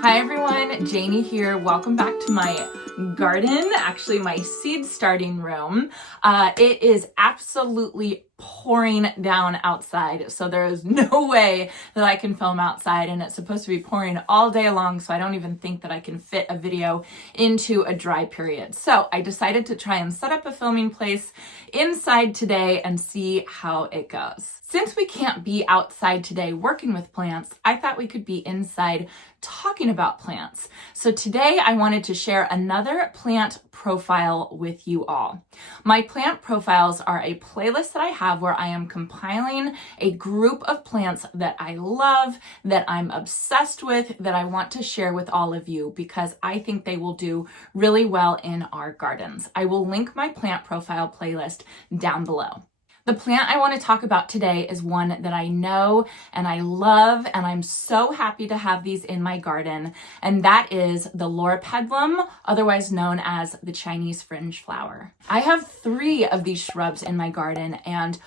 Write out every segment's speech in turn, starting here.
Hi everyone, Janie here. Welcome back to my garden, actually my seed starting room. It is absolutely pouring down outside, so there is no way that I can film outside, and it's supposed to be pouring all day long, so I don't even think that I can fit a video into a dry period. So I decided to try and set up a filming place inside today and see how it goes. Since we can't be outside today working with plants, I thought we could be inside talking about plants. So today I wanted to share another plant profile with you all. My plant profiles are a playlist that I have where I am compiling a group of plants that I love, that I'm obsessed with, that I want to share with all of you because I think they will do really well in our gardens. I will link my plant profile playlist down below. The plant I want to talk about today is one that I know and I love, and I'm so happy to have these in my garden, and that is the Loropetalum, otherwise known as the Chinese Fringe Flower. I have 3 of these shrubs in my garden, and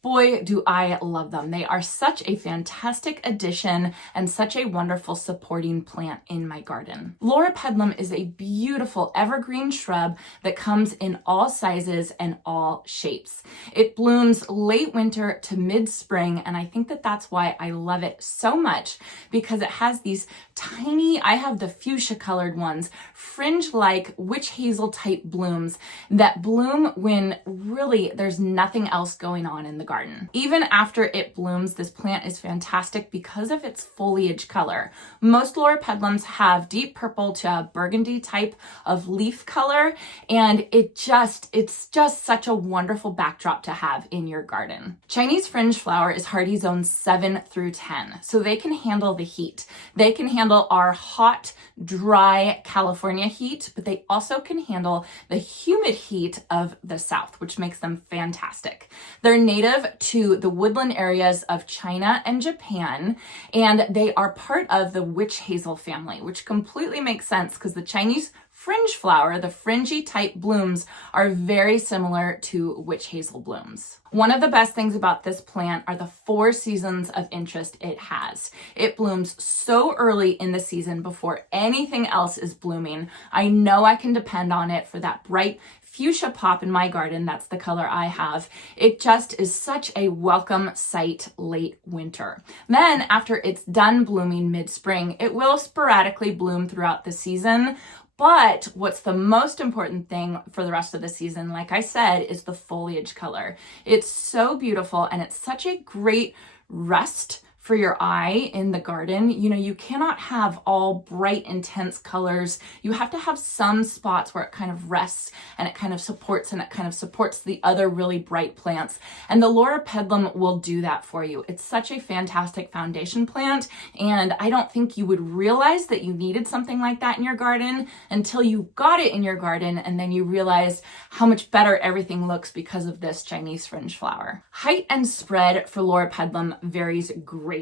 boy, do I love them. They are such a fantastic addition and such a wonderful supporting plant in my garden. Loropetalum is a beautiful evergreen shrub that comes in all sizes and all shapes. It blooms late winter to mid-spring, and I think that that's why I love it so much, because it has these tiny, I have the fuchsia colored ones, fringe-like witch hazel type blooms that bloom when really there's nothing else going on in the garden. Even after it blooms, this plant is fantastic because of its foliage color. Most Lorapetalums have deep purple to a burgundy type of leaf color, and it's just such a wonderful backdrop to have in your garden. Chinese Fringe Flower is hardy zone 7 through 10, so they can handle the heat. They can handle our hot, dry California heat, but they also can handle the humid heat of the south, which makes them fantastic. They're native to the woodland areas of China and Japan, and they are part of the witch hazel family, which completely makes sense because the Chinese Fringe flower, the fringy type blooms, are very similar to witch hazel blooms. One of the best things about this plant are the 4 seasons of interest it has. It blooms so early in the season before anything else is blooming. I know I can depend on it for that bright fuchsia pop in my garden. That's the color I have. It just is such a welcome sight late winter. Then after it's done blooming mid-spring, it will sporadically bloom throughout the season. But what's the most important thing for the rest of the season, like I said, is the foliage color. It's so beautiful, and it's such a great rest for your eye in the garden. You know, you cannot have all bright, intense colors. You have to have some spots where it kind of rests and it kind of supports the other really bright plants. And the Loropetalum will do that for you. It's such a fantastic foundation plant, and I don't think you would realize that you needed something like that in your garden until you got it in your garden, and then you realized how much better everything looks because of this Chinese Fringe Flower. Height and spread for Loropetalum varies greatly.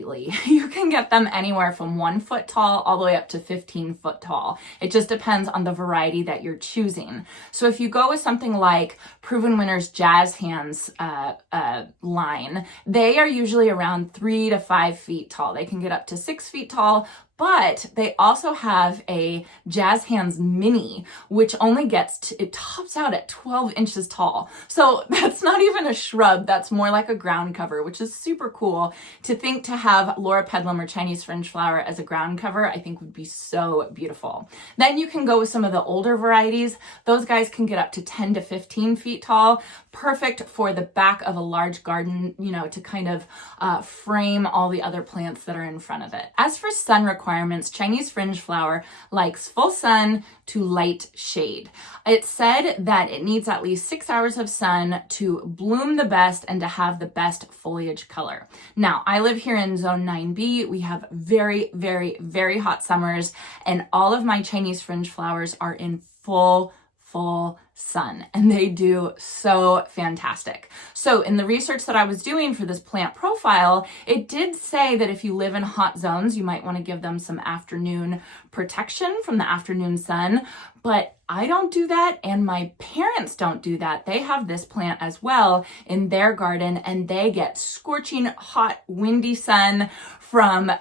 You can get them anywhere from 1 foot tall all the way up to 15 foot tall. It just depends on the variety that you're choosing. So if you go with something like Proven Winners Jazz Hands line, they are usually around 3 to 5 feet tall. They can get up to 6 feet tall, but they also have a Jazz Hands Mini, which only it tops out at 12 inches tall. So that's not even a shrub, that's more like a ground cover, which is super cool. To think to have Loropetalum or Chinese Fringe Flower as a ground cover, I think would be so beautiful. Then you can go with some of the older varieties. Those guys can get up to 10 to 15 feet tall. Perfect for the back of a large garden, you know, to kind of frame all the other plants that are in front of it. As for sun requirements, Chinese Fringe Flower likes full sun to light shade. It's said that it needs at least 6 hours of sun to bloom the best and to have the best foliage color. Now, I live here in zone 9B. We have very, very, very hot summers, and all of my Chinese Fringe Flowers are in full sun, and they do so fantastic. So in the research that I was doing for this plant profile, it did say that if you live in hot zones, you might want to give them some afternoon protection from the afternoon sun. But I don't do that, and my parents don't do that. They have this plant as well in their garden, and they get scorching hot, windy sun from,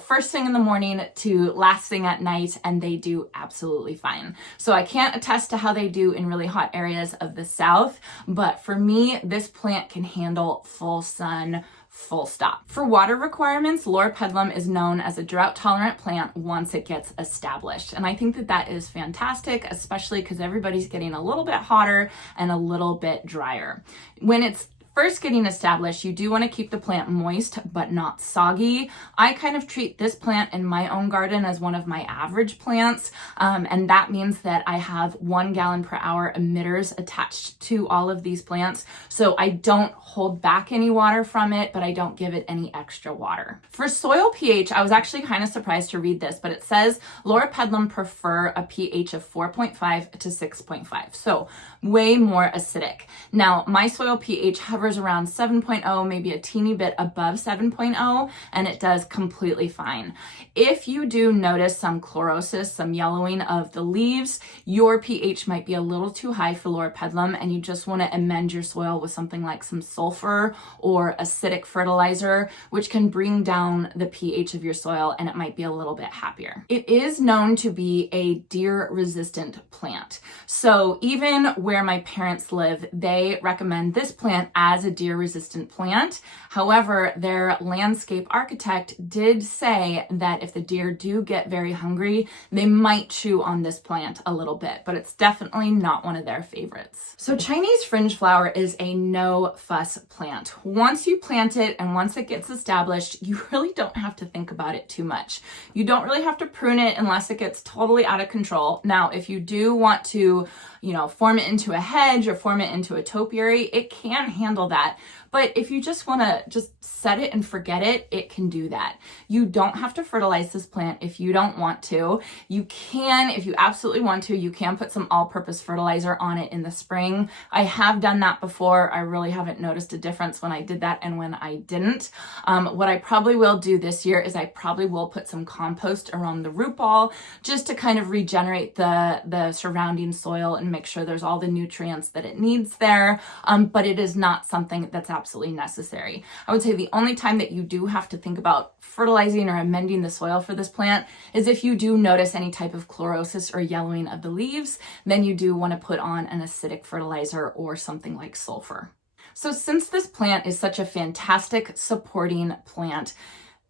first thing in the morning to last thing at night, and they do absolutely fine. So I can't attest to how they do in really hot areas of the South, but for me, this plant can handle full sun, full stop. For water requirements, Loropetalum is known as a drought-tolerant plant once it gets established. And I think that that is fantastic, especially because everybody's getting a little bit hotter and a little bit drier. When it's first getting established, you do want to keep the plant moist but not soggy. I kind of treat this plant in my own garden as one of my average plants, and that means that I have 1 gallon per hour emitters attached to all of these plants, so I don't hold back any water from it, but I don't give it any extra water. For soil pH, I was actually kind of surprised to read this, but it says Loropetalum prefer a pH of 4.5 to 6.5, so way more acidic. Now, my soil pH hovers around 7.0, maybe a teeny bit above 7.0, and it does completely fine. If you do notice some chlorosis, some yellowing of the leaves, your pH might be a little too high for Loropetalum, and you just want to amend your soil with something like some sulfur or acidic fertilizer, which can bring down the pH of your soil, and it might be a little bit happier. It is known to be a deer-resistant plant. So even where my parents live, they recommend this plant as a deer-resistant plant. However, their landscape architect did say that if the deer do get very hungry, they might chew on this plant a little bit, but it's definitely not one of their favorites. So Chinese Fringe Flower is a no-fuss plant. Once you plant it and once it gets established, you really don't have to think about it too much. You don't really have to prune it unless it gets totally out of control. Now, if you do want to, form it into a hedge or form it into a topiary, it can handle that. But if you just want to just set it and forget it, it can do that. You don't have to fertilize this plant if you don't want to. You can, if you absolutely want to, you can put some all-purpose fertilizer on it in the spring. I have done that before. I really haven't noticed a difference when I did that and when I didn't. What I probably will do this year is I probably will put some compost around the root ball just to kind of regenerate the surrounding soil and make sure there's all the nutrients that it needs there. But it is not something that's absolutely necessary. I would say the only time that you do have to think about fertilizing or amending the soil for this plant is if you do notice any type of chlorosis or yellowing of the leaves, then you do want to put on an acidic fertilizer or something like sulfur. So since this plant is such a fantastic supporting plant,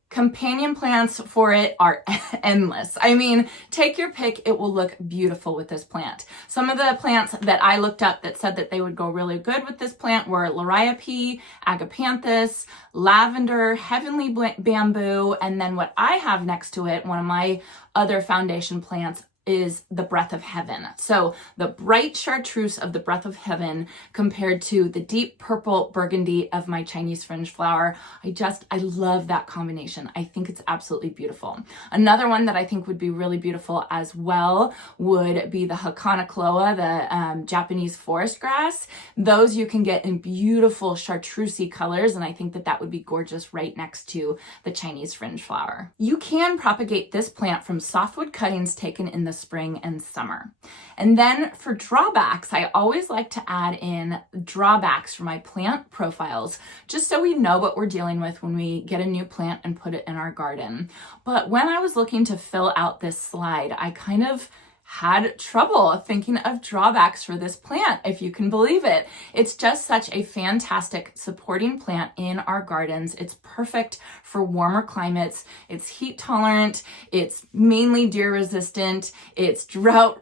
companion plants for it are endless. I mean, take your pick, it will look beautiful with this plant. Some of the plants that I looked up that said that they would go really good with this plant were Lorapetalum, agapanthus, lavender, heavenly bamboo, and then what I have next to it, one of my other foundation plants, is the breath of heaven. So the bright chartreuse of the breath of heaven compared to the deep purple burgundy of my Chinese fringe flower. I love that combination. I think it's absolutely beautiful. Another one that I think would be really beautiful as well would be the Hakanakloa, the Japanese forest grass. Those you can get in beautiful chartreusey colors, and I think that that would be gorgeous right next to the Chinese fringe flower. You can propagate this plant from softwood cuttings taken in the spring and summer. And then for drawbacks, I always like to add in drawbacks for my plant profiles, just so we know what we're dealing with when we get a new plant and put it in our garden. But when I was looking to fill out this slide, I kind of had trouble thinking of drawbacks for this plant, if you can believe it. It's just such a fantastic supporting plant in our gardens. It's perfect for warmer climates. It's heat tolerant. It's mainly deer resistant. It's drought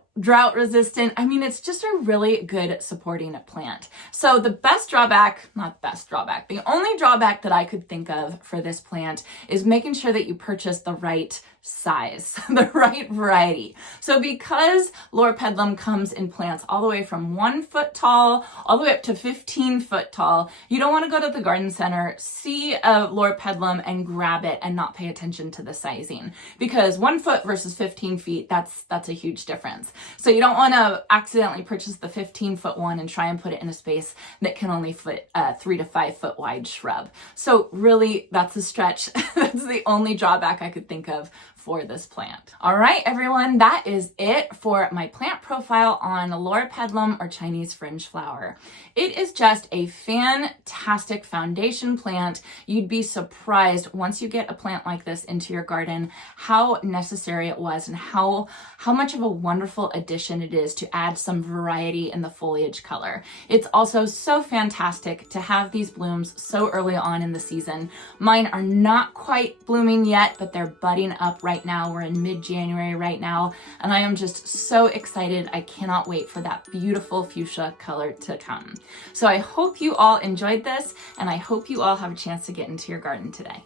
resistant. I mean, it's just a really good supporting plant. So the only drawback that I could think of for this plant is making sure that you purchase the right size, the right variety. So because Loropetalum comes in plants all the way from 1 foot tall all the way up to 15 foot tall, you don't want to go to the garden center, see a Loropetalum and grab it and not pay attention to the sizing, because 1 foot versus 15 feet, that's a huge difference. So you don't want to accidentally purchase the 15-foot one and try and put it in a space that can only fit a 3 to 5 foot wide shrub. So really, that's a stretch. That's the only drawback I could think of for this plant. All right, everyone, that is it for my plant profile on Lorapetalum or Chinese Fringe Flower. It is just a fantastic foundation plant. You'd be surprised once you get a plant like this into your garden how necessary it was and how much of a wonderful addition it is to add some variety in the foliage color. It's also so fantastic to have these blooms so early on in the season. Mine are not quite blooming yet, but they're budding up right now. We're in mid-January right now, and I am just so excited. I cannot wait for that beautiful fuchsia color to come. So I hope you all enjoyed this, and I hope you all have a chance to get into your garden today.